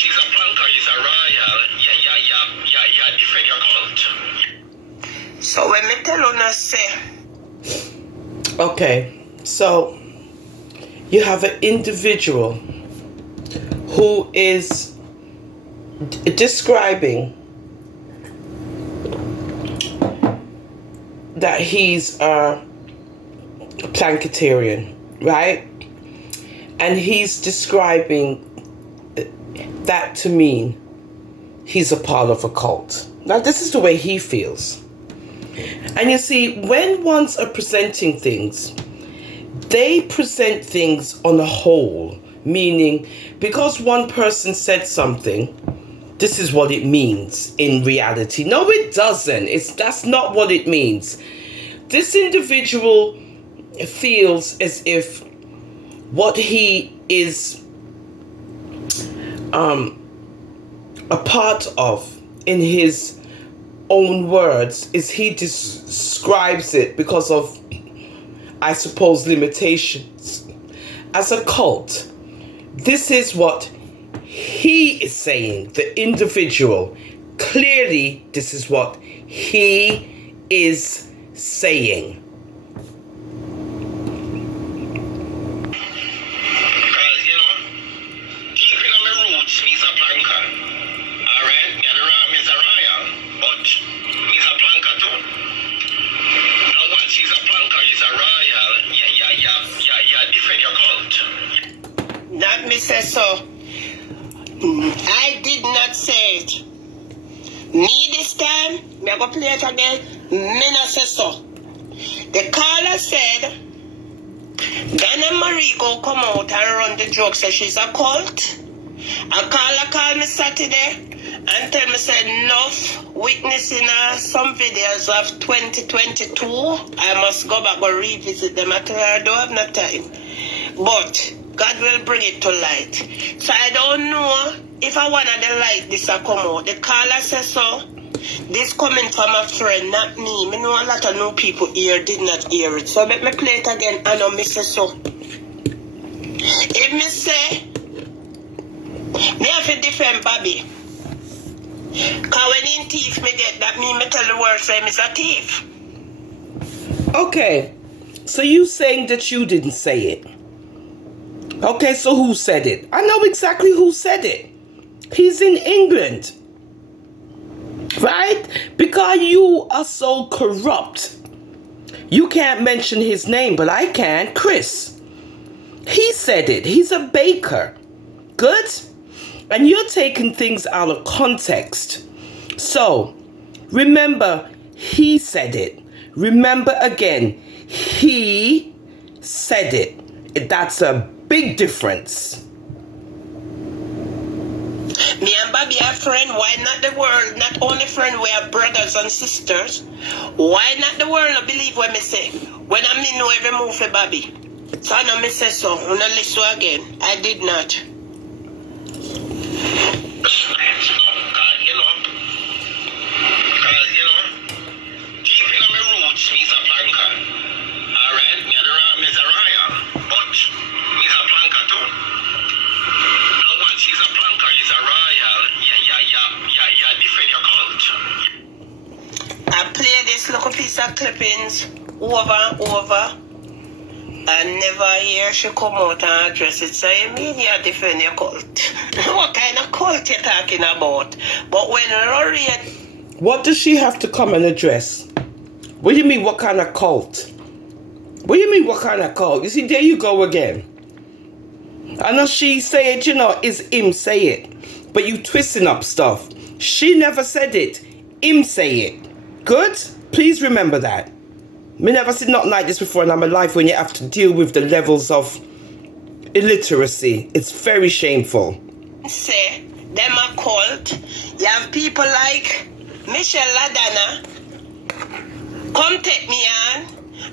she's a planker, is a royal, yeah, defend your cult. So when me tell you say. Okay, so you have an individual who is describing that he's a Planketarian, right? And he's describing that to mean he's a part of a cult. Now, this is the way he feels. And you see, when ones are presenting things, they present things on a whole, meaning because one person said something, this is what it means in reality. No, it doesn't. That's not what it means. This individual feels as if what he is a part of, in his own words, is he describes it because of, I suppose, limitations. As a cult, this is what he is saying, the individual. Clearly, this is what he is saying. Because, you know, deep in my roots, me's a planker. Alright? Me the ram is a royal, but me's a planker too. And once she's a planker, is a royal, yeah, defend your cult. That me say so. I did not say it. Me this time, me go play it again. Me not say so. The caller said, Donna Marie go come out and run the joke, say she's a cult. A caller called me Saturday and tell me said enough witnessing some videos of 2022. I must go back and revisit them. I don't have no time. But God will bring it to light. So I don't know if I want the light this will come out. The caller says so. This coming from a friend, not me. Me know a lot of new people here did not hear it. So let me play it again. I know me say so. If me say, me have to defend Bobby. Because when in thief me get that, me tell the world say me's a thief. Okay, so you saying that you didn't say it. Okay, so who said it? I know exactly who said it. He's in England. Right? Because you are so corrupt. You can't mention his name, but I can. Chris. He said it. He's a baker. Good? And you're taking things out of context. So, remember, he said it. Remember again, he said it. That's a big difference. Me and Bobby are friends. Why not the world? Not only friends, we are brothers and sisters. Why not the world not believe what me say? When I mean know every move for Bobby. So I know me say so. When I listen again, I did not. Deep in my roots, me's a planker. Alright? Me the ram is a royal, but me's a planker too. And once she's a planker, is a royal, yeah, defend your cult. I play this little piece of clippings over and over, and never hear she come out and address it. So you mean you defend your cult? What kind of cult you talking about? But when Rory... What does she have to come and address? What do you mean, what kind of cult? What do you mean, what kind of cult? You see, there you go again. I know she say it, is him say it. But you twisting up stuff. She never said it. Him say it. Good? Please remember that. Me never seen nothing like this before in my life when you have to deal with the levels of illiteracy. It's very shameful. Say, them a cult. You have people like Michelle Ladana come take me on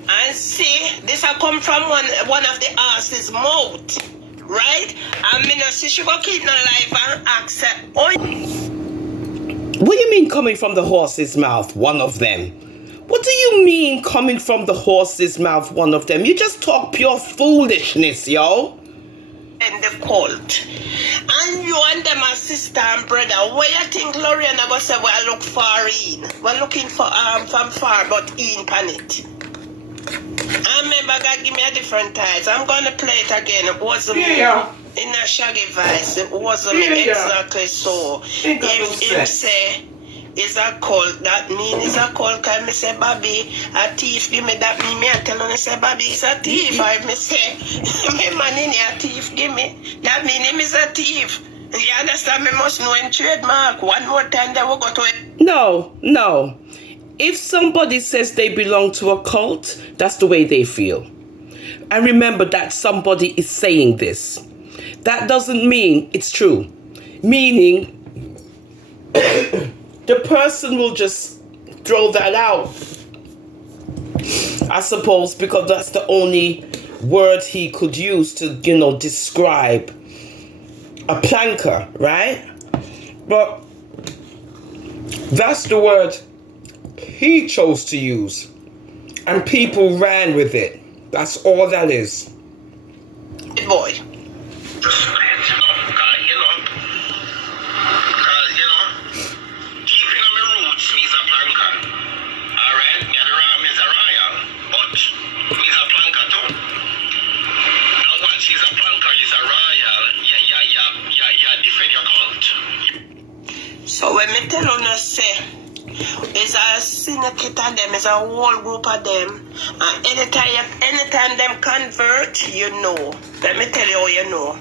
and say this a come from one of the asses mouth. Right? And me no see she go keep no life and accept. Oh. What do you mean coming from the horse's mouth, one of them? What do you mean coming from the horse's mouth, one of them? You just talk pure foolishness, yo. join the cult, and you and them are sister and brother, where you think Lorraine go say, well, look far in? We're looking for from far, but in pan it. I remember God give me a different title. I'm going to play it again. It wasn't me in a shaggy voice. It wasn't me exactly so. If him say, is a cult, that mean is a cult. Can me say, Bobby, a thief, give me that mean me. I tell him, say, Bobby is a thief. I me say, me man in a thief, give me. That mean him is a thief. You understand? Me must know him trademark. One more time, they will go to it. No. If somebody says they belong to a cult, that's the way they feel. And remember that somebody is saying this. That doesn't mean it's true. Meaning, the person will just throw that out, I suppose, because that's the only word he could use to, describe a planker, right? But that's the word he chose to use, and people ran with it. That's all that is. Boy. So when me tell you say, it's a syndicate of them, it's a whole group of them, and anytime them convert, you know. Let me tell you how you know.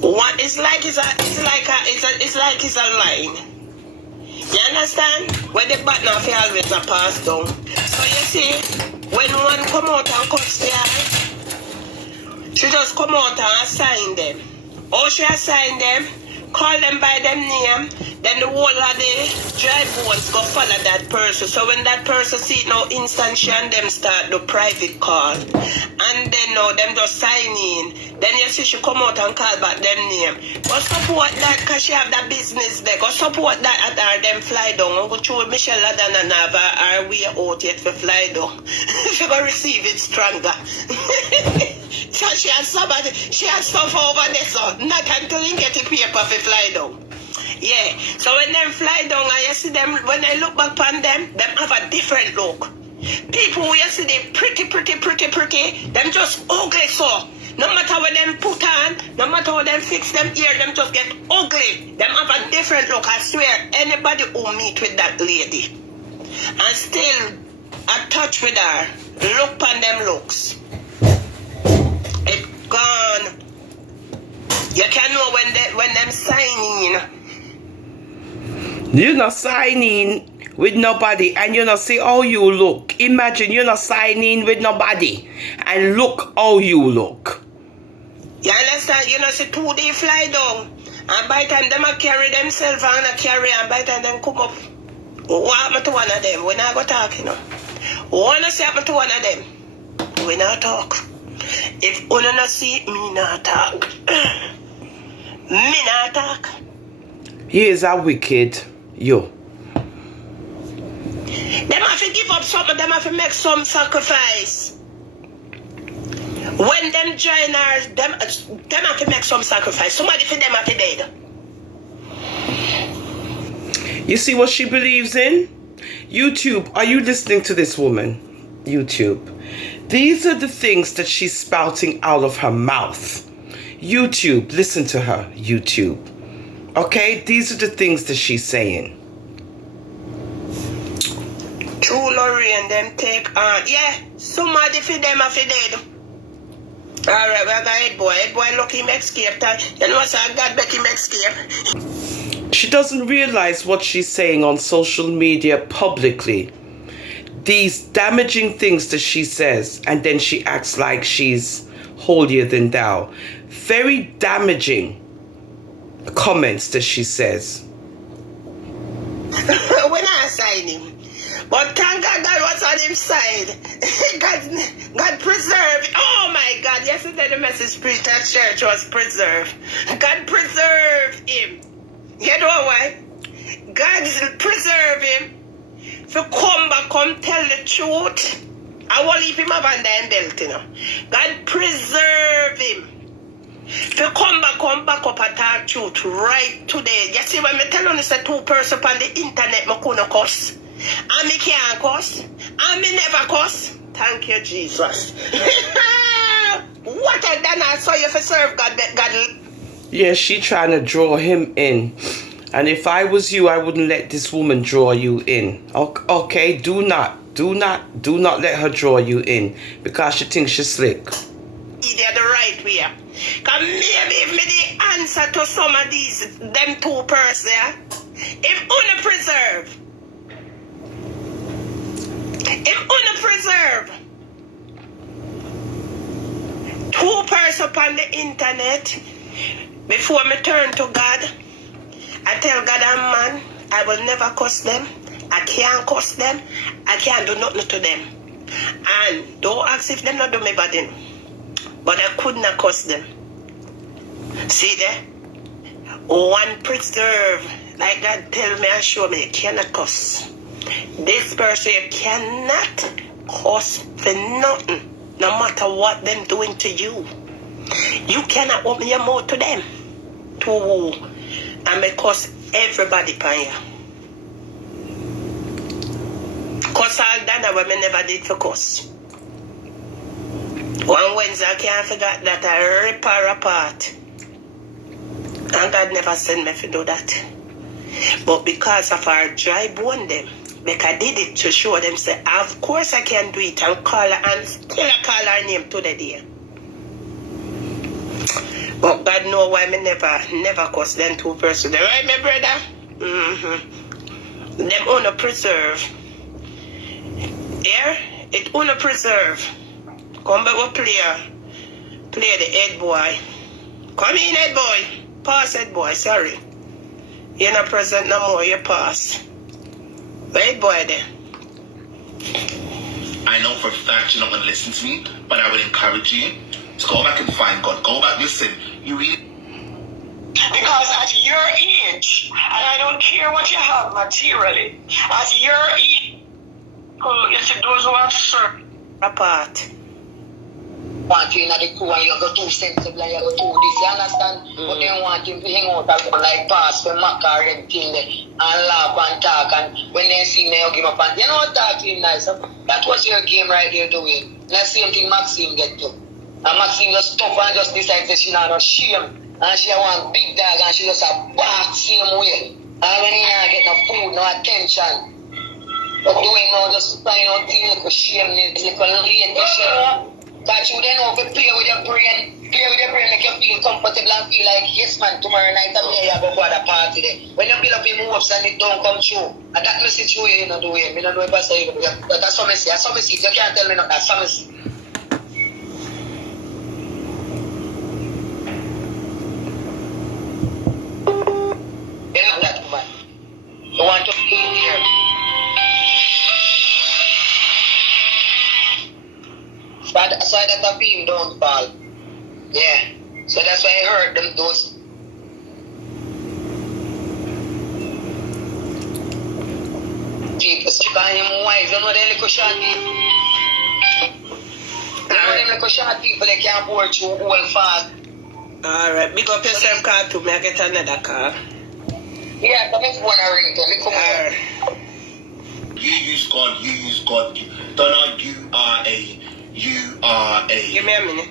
What it's like it's a line. You understand? When the button off, you always a pass down. So you see, when one come out and cut the eye, she just come out and assign them. Or she assign them, call them by them name, then the whole of the dry bones go follow that person. So when that person see no instant she and them start the private call, and then now them just sign in, then you see she come out and call back them name. Go support that because she have that business there. Go support that at her them fly down. Go through Michelle Ladan and have her way out yet for fly down. She go receive it stronger. So she has stuff over there, so not until you get the paper for fly down. Yeah. So when them fly down and you see them, when I look back on them have a different look. People who you see they pretty, them just ugly so. No matter what them put on, no matter what them fix them ear, them just get ugly. Them have a different look. I swear, anybody who meet with that lady and still attach with her, look on them looks. It gone. You can know when them signing. You're not signing with nobody and you not see how you look. Imagine you're not signing with nobody and look how you look. You understand? You know, see 2D fly down. And by the time them a carry themselves and a carry, and by the time them come up, what happened to one of them? We not go talk, you know. What see happen to one of them? We not talk. If you not see, me not talk. Me not talk. He is a wicked, yo. Them have to give up something, them have to make some sacrifice. When them join her, them have to make some sacrifice. Somebody for them have to dead. You see what she believes in? YouTube, are you listening to this woman? YouTube. These are the things that she's spouting out of her mouth. YouTube, listen to her, YouTube. Okay, these are the things that she's saying. True Lorraine and them take on. Yeah, somebody for them have to dead. Alright, we got head boy look him escape time. You know what I got back him escape. She doesn't realize what she's saying on social media publicly. These damaging things that she says, and then she acts like she's holier than thou. Very damaging comments that she says. When I sign him. But thank God was on his side. God preserved. Oh my God. Yesterday the message preached at church was preserved. God preserved him. You know why? God preserved him. For come back, come tell the truth. I won't leave him up on that belt, you know. God preserve him. come back up and talk truth right today. You see when me tell you say 2 person on the internet me couldn't cuss. And me can't cuss. And me never cuss. Thank you, Jesus. What I done I saw you for serve God. Yeah, she trying to draw him in. And if I was you, I wouldn't let this woman draw you in. Okay, do not let her draw you in because she thinks she's slick. They're the right way. Cause maybe if me the answer to some of these them 2 persons, yeah, if unpreserve. If unpreserve 2 persons upon the internet before me turn to God, I tell God and man, I will never curse them. I can't curse them. I can't do nothing to them. And don't ask if them not do me bad in. But I could not curse them. See there? One preserve. Like God tell me and show me, you cannot curse. This person, you cannot curse for nothing. No matter what them doing to you. You cannot open your mouth to them. To and me curse everybody pan you. Curse all that what me never did for curse. One Wednesday I can't forget that I rip her apart. And God never sent me to do that. But because of our dry bone them, like I did it to show them say, of course I can do it and call her and still I call her name to the day. But God know why me never curse them 2 persons. Right, my brother? Them wanna preserve. Yeah? It wanna preserve. Come back up play the head boy. Come in, head boy. Pass, head boy, sorry. You're not present no more, you pass. Head boy there. I know for a fact you're not going to listen to me, but I would encourage you to go back and find God. Go back, listen. You really... Because at your age, and I don't care what you have materially, at your age, you see those who have served apart. Want you in the crew and you go too sensible and you go too this, you understand? But they want him to hang out and go like pass for Maca and everything and laugh and talk, and when they see me, you give up and you know what, talk to him nice. That was your game right there doing. And the same thing Maxine get to. And Maxine just stop and just decide that she not no shame. And she want big dog and she just a bark same way. And when he not get no food, no attention. But doing now just find out things like shame, little late shame. That you then have to play with your brain, make you feel comfortable and feel like, yes man, tomorrow night I'm here, I go for the party there. When you build up your moves and it don't come true, and that message you know do it. I don't know if I say it, but that's what I see. That's what I see. You can't tell me nothing. That's what I see. You know that, man. You want to be here. So that the film don't fall. Yeah. So that's why I heard them those people calling him wise. You know them little short people. You know them little short people they can't board through whole fast. Alright, big up yourself call to me, I get another call. Yeah, come if one ring to me, come on. You use God. Donna, you are a... Give me a minute.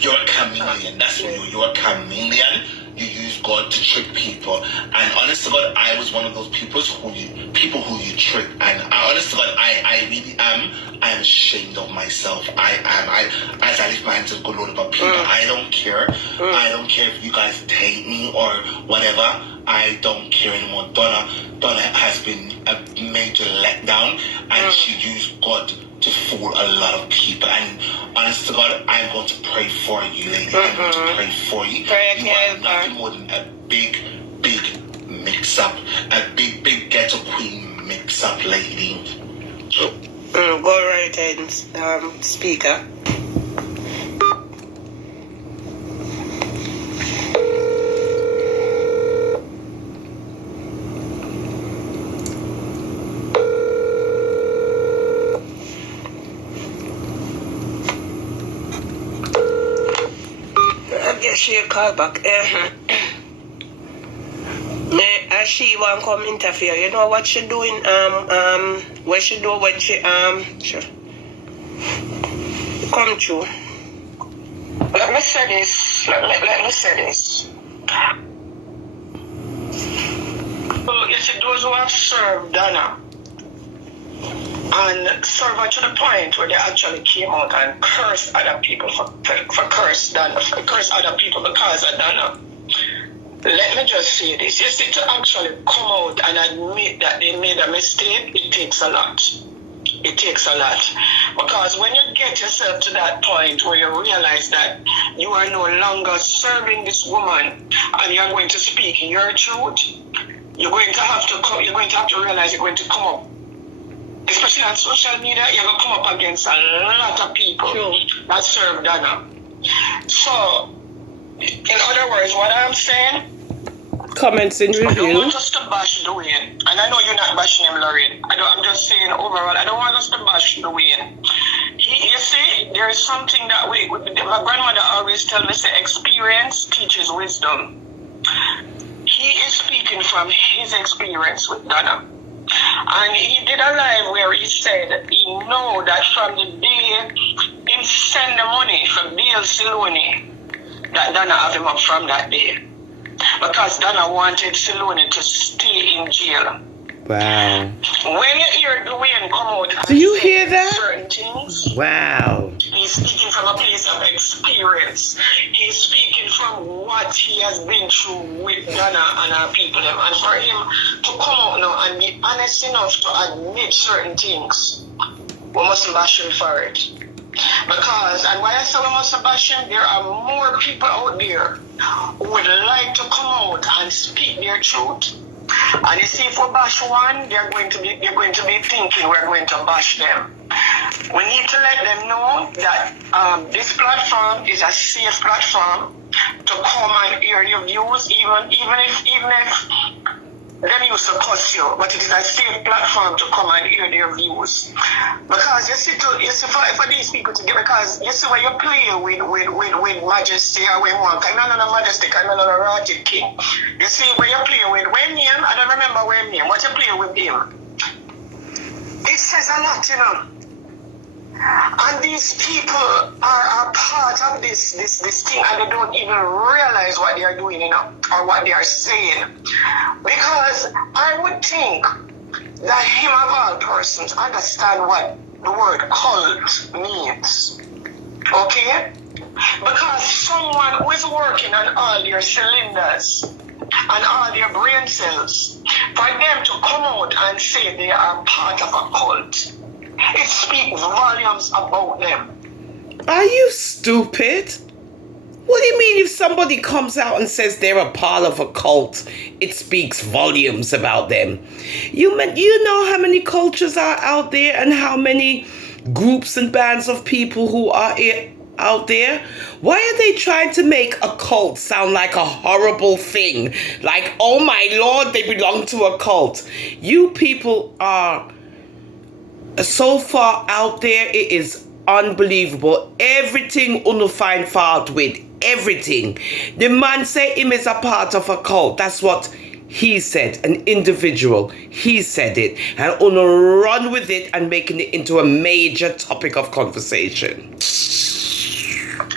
You're a chameleon. That's what you're a chameleon. You use God to trick people. And honest to God, I was one of those people who you trick. And honest to God, I really am. I'm ashamed of myself. As I live my hands and go load about people. I don't care. I don't care if you guys hate me or whatever. I don't care anymore. Donna has been a major letdown, and she used God to fool a lot of people. And honest to God, I'm going to pray for you, lady. I'm going to pray for you. You are nothing more than a big mix-up. A big ghetto queen mix-up, lady. Go right ahead, speaker. guess she call back. She won't come interfere. You know what she doing? What she do when she sure. Come true. Let me say this. Let me say this. So you see, those who have served Donna and served her to the point where they actually came out and cursed other people for curse Donna, for curse other people because of Donna. Let me just say this. You see, to actually come out and admit that they made a mistake, it takes a lot. It takes a lot. Because when you get yourself to that point where you realize that you are no longer serving this woman and you're going to speak your truth, you're going to have to realize you're going to come up. Especially on social media, you're going to come up against a lot of people that serve Donna. So, in other words, what I'm saying, comments in review. I don't want us to bash Dwayne, and I know you're not bashing him, Lorraine. I'm just saying overall, I don't want us to bash Dwayne. You see, there is something that my grandmother always tells me, say, experience teaches wisdom. He is speaking from his experience with Donna. And he did a live where he said he know that from the day he sent the money for Bill Siloni, that Donna have him up from that day. Because Donna wanted Siloni to stay in jail. Wow. When you hear Dwayne come out and do you say hear that? certain things, Wow. he's speaking from a place of experience. He's speaking from what he has been through with Donna and her people. And for him to come out now and be honest enough to admit certain things, we mustn't bash him for it. Because, and why I say we must bash him, there are more people out there who would like to come out and speak their truth. And you see, if we bash one, they're going to be thinking we're going to bash them. We need to let them know that this platform is a safe platform to come and hear your views, even if them used to cuss you, but it is a safe platform to come and hear their views. Because you see, for these people to get, because you see when you play with Majesty or when one, I'm not a Majesty, I'm not a Rotted King. You see, when you play with name, I don't remember when name, what you play with him. It says a lot, you know. And these people are part of this thing, and they don't even realize what they are doing, you know, or what they are saying. Because I would think that him of all persons understand what the word cult means. Okay? Because someone who is working on all their cylinders and all their brain cells, for them to come out and say they are part of a cult, it speaks volumes about them. Are you stupid? What do you mean if somebody comes out and says they're a part of a cult, it speaks volumes about them? You know how many cultures are out there and how many groups and bands of people who are out there? Why are they trying to make a cult sound like a horrible thing? Like, oh my Lord, they belong to a cult. You people are so far out there, it is unbelievable. Everything uno find fault with. Everything. The man say him is a part of a cult. That's what he said. An individual. He said it. And uno run with it and making it into a major topic of conversation.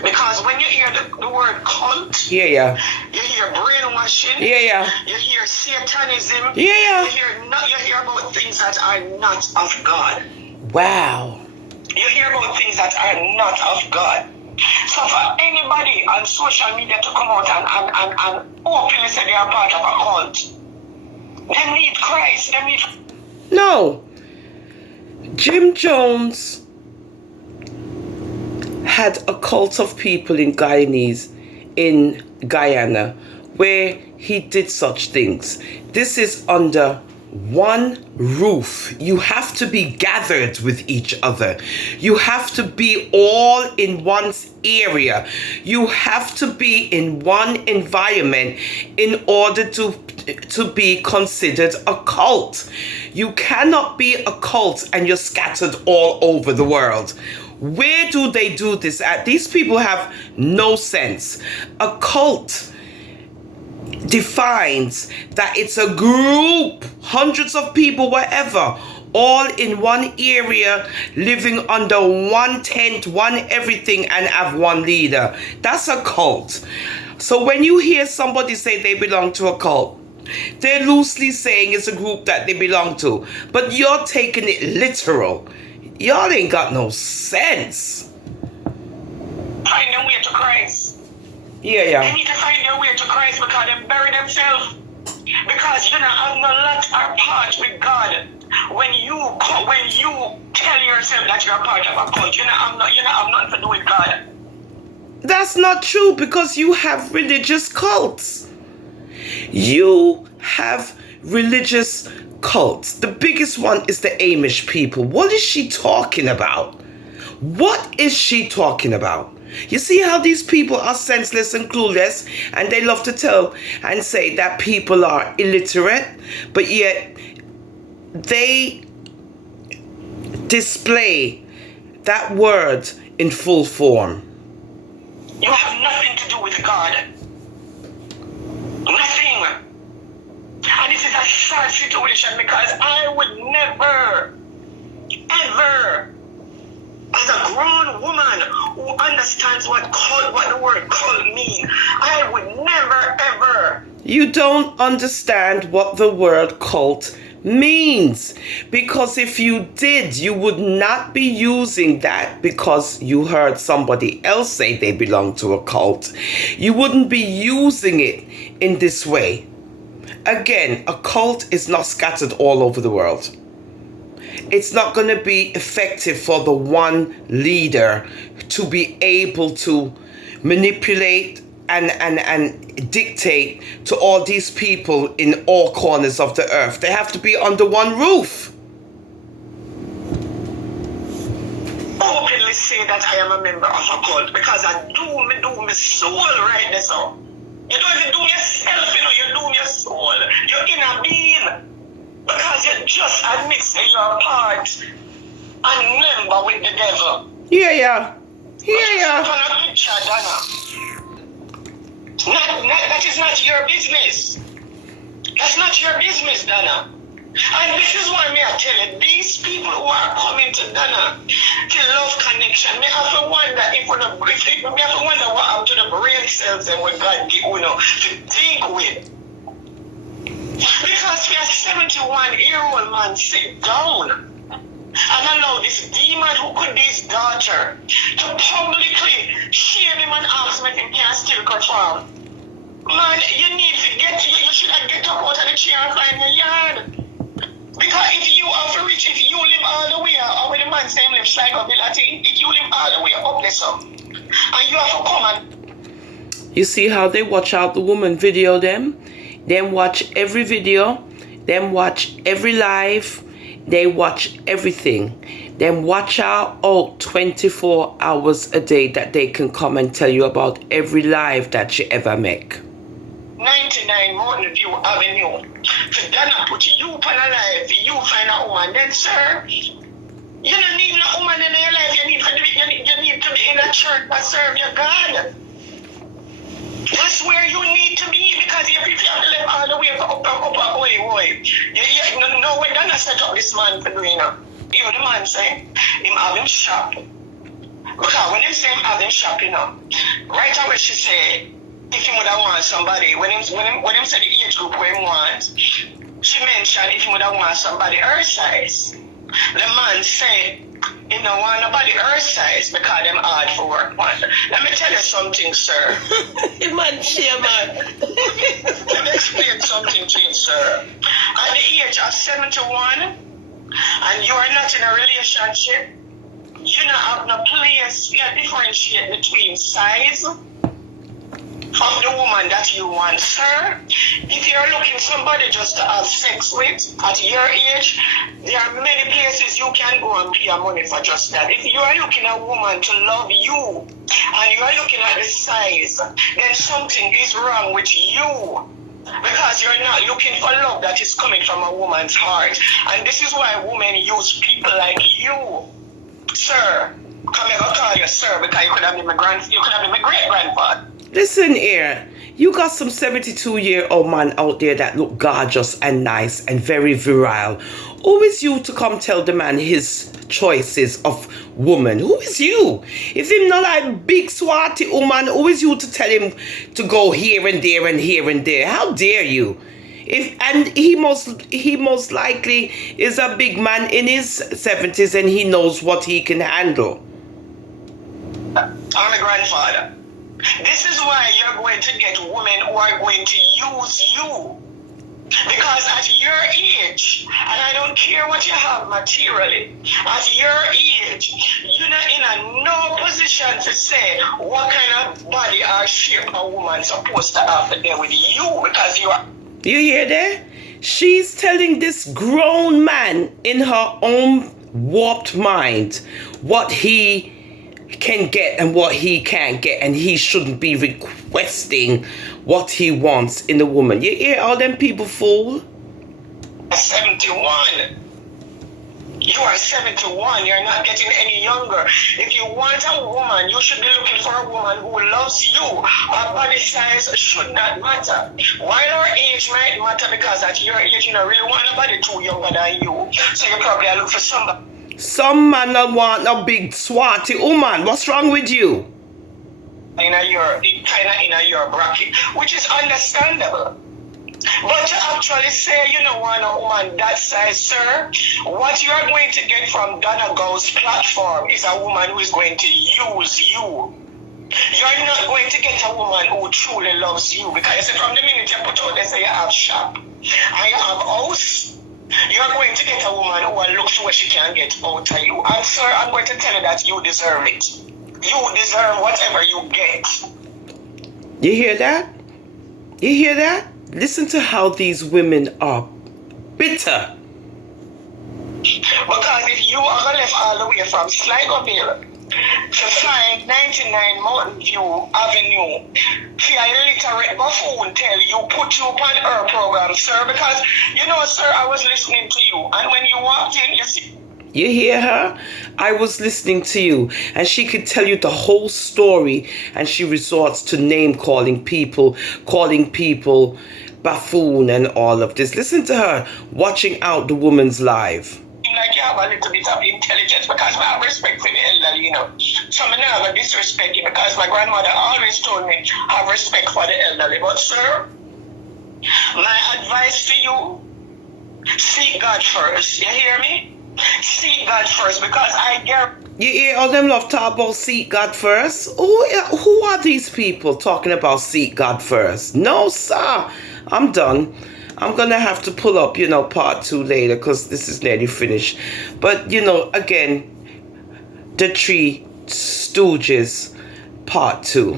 Because when you hear the word cult, yeah, you hear brainwashing, yeah, you hear Satanism, yeah, you hear about things that are not of God. Wow. You hear about things that are not of God. So for anybody on social media to come out and openly say they are part of a cult, they need Christ. They need... No. Jim Jones had a cult of people in Guyana where he did such things. This is under one roof. You have to be gathered with each other. You have to be all in one area. You have to be in one environment in order to be considered a cult. You cannot be a cult and you're scattered all over the world. Where do they do this at? These people have no sense. A cult defines that it's a group, hundreds of people, whatever, all in one area, living under one tent, one everything, and have one leader. That's a cult. So when you hear somebody say they belong to a cult, they're loosely saying it's a group that they belong to, but you're taking it literal. Y'all ain't got no sense. Find their way to Christ. Yeah. They need to find their way to Christ because they bury themselves. Because you know, have no lot or part with God. When you tell yourself that you're a part of a cult, you know, have nothing to do with God. That's not true, because you have religious cults. You have religious cults. The biggest one is the Amish people. What is she talking about? What is she talking about? You see how these people are senseless and clueless, and they love to tell and say that people are illiterate, but yet they display that word in full form. You have nothing to do with God. Nothing. And this is a sad situation because I would never, ever, as a grown woman who understands what the word cult means, I would never, ever. You don't understand what the word cult means, because if you did, you would not be using that because you heard somebody else say they belong to a cult. You wouldn't be using it in this way. Again, a cult is not scattered all over the world. It's not going to be effective for the one leader to be able to manipulate and dictate to all these people in all corners of the earth. They have to be under one roof. Openly say that I am a member of a cult because I do my soul right there, so. You don't even do yourself, you know, you're doing your soul, your inner being. Because you just admit that you're a part and member with the devil. Yeah. A picture, Donna. That is not your business. That's not your business, Donna. And this is why I tell you, these people who are coming to Donna to love connection, me have to wonder me have to wonder what happened to the brain cells and what God give you know to think with. Because we are 71-year-old man sit down and allow this demon who could be his daughter to publicly shame him and ask him if he can still conform. Man, you should have get up out of the chair and find your yard. Because if you live all the way up with the man same live like a Latin, if you live all the way up there, so, and you have to come and... You see how they watch out the woman video them? Then watch every video, then watch every live, they watch everything. Then watch out 24 hours a day that they can come and tell you about every live that you ever make. 99 Mountain View Avenue. For Donna put you on a life, you find a woman, then sir, you don't need no woman in your life, you need to be in a church to serve your God. That's where you need to be, because if you have to live all the way up, no, when Donna set up this man for doing it, you know the man say, him have him shop. Because when him say him have him shop, you know, right away she say, if he would have want somebody, when him said the age group where he wants, she mentioned if he would have want somebody her size. The man said, he don't want nobody her size because them hard for work. Let me tell you something, sir. Man, Let me explain something to you, sir. At the age of 71, and you are not in a relationship, you don't have no place to differentiate between size of the woman that you want, sir. If you're looking somebody just to have sex with at your age, there are many places you can go and pay money for just that. If you are looking at a woman to love you and you are looking at the size, then something is wrong with you. Because you're not looking for love that is coming from a woman's heart. And this is why women use people like you, sir. Come here, go call you sir, because you could have been my great grandfather. Listen here. You got some 72-year-old man out there that look gorgeous and nice and very virile. Who is you to come tell the man his choices of woman? Who is you? If him not like big swati woman, who is you to tell him to go here and there and here and there? How dare you? He most likely is a big man in his 70s and he knows what he can handle. I'm a grandfather. This is why you're going to get women who are going to use you. Because at your age, and I don't care what you have materially, at your age, you're not in a no position to say what kind of body or shape a woman's supposed to have to deal with you, because you are. You hear that? She's telling this grown man in her own warped mind what he can get and what he can't get, and he shouldn't be requesting what he wants in a woman. You hear all them people fool? 71. You are 71. You're not getting any younger. If you want a woman, you should be looking for a woman who loves you. Our body size should not matter. While our age might matter, because at your age, you don't really want nobody too younger than you. So you probably look for somebody. Some man don't want a big swati woman. What's wrong with you? In your bracket, which is understandable. But to actually say you don't want a woman that size, sir, what you are going to get from Donna Go's platform is a woman who is going to use you. You're not going to get a woman who truly loves you, because from the minute you put out, they say you have shop and you have house. You're going to get a woman who will look for what she can get out of you. And sir, I'm going to tell you that you deserve it. You deserve whatever you get. You hear that? You hear that? Listen to how these women are bitter. Because if you are left all the way from Sligo to find 99 Mountain View Avenue, see a literate buffoon tell you, put you on her program, sir, because, you know, sir, I was listening to you, and when you walked in, you see... You hear her? I was listening to you, and she could tell you the whole story, and she resorts to calling people buffoon and all of this. Listen to her, watching out the woman's live. Like you have a little bit of intelligence, because I have respect for the elderly, you know. So I'm never disrespect you, because my grandmother always told me have respect for the elderly. But sir, my advice to you, seek God first. You hear me? Seek God first, because I guarantee. You hear all them love talk about seek God first? Who are these people talking about seek God first? No, sir. I'm done. I'm going to have to pull up, part 2 later, because this is nearly finished. But, again, the Three Stooges, part 2.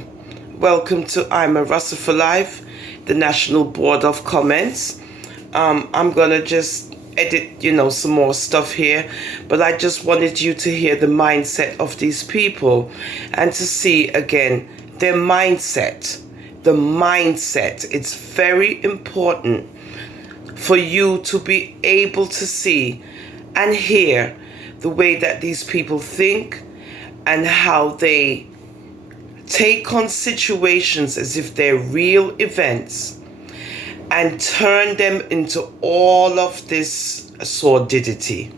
Welcome to I'm a Russell for Life, the National Board of Comments. I'm going to just edit, some more stuff here. But I just wanted you to hear the mindset of these people and to see, again, their mindset. The mindset. It's very important for you to be able to see and hear the way that these people think and how they take on situations as if they're real events and turn them into all of this sordidity.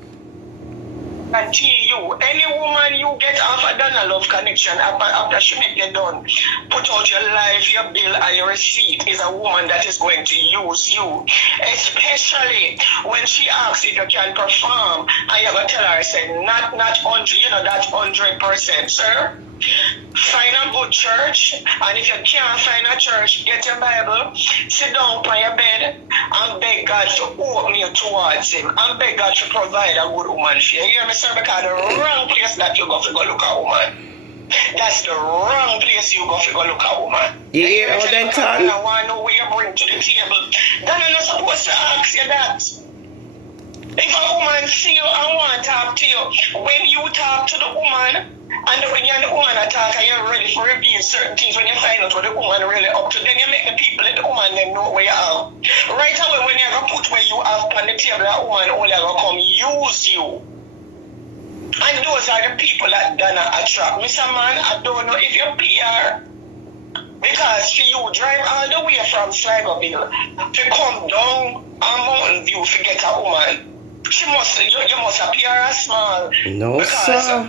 You, any woman you get off a Donna Love connection after she make you done, put out your life, your bill, and your receipt, is a woman that is going to use you. Especially when she asks if you can perform, and you're going to tell her, say, not 100, that 100%, sir. Find a good church, and if you can't find a church, get your Bible, sit down on your bed, and beg God to open you towards Him, and beg God to provide a good woman for you. You hear me, sir? Because the wrong place that you go to go look at a woman. That's the wrong place you go to go look at a woman. You hear all that time? I want to know what you bring to the table. Then I'm not supposed to ask you that. If a woman see you and want to talk to you, when you talk to the woman, and when you're the woman attack and you're ready for reveal certain things, when you find out what the woman really up to, then you make the people at the woman them know where you are. Right away, when you're going to put where you have on the table, that woman only going to come use you. And those are the people that gonna attract. Mr. Man, I don't know if you're PR. Because she you drive all the way from Sligoville to come down on Mountain View to get a woman. You must appear as small. No, because, sir.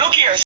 Look here.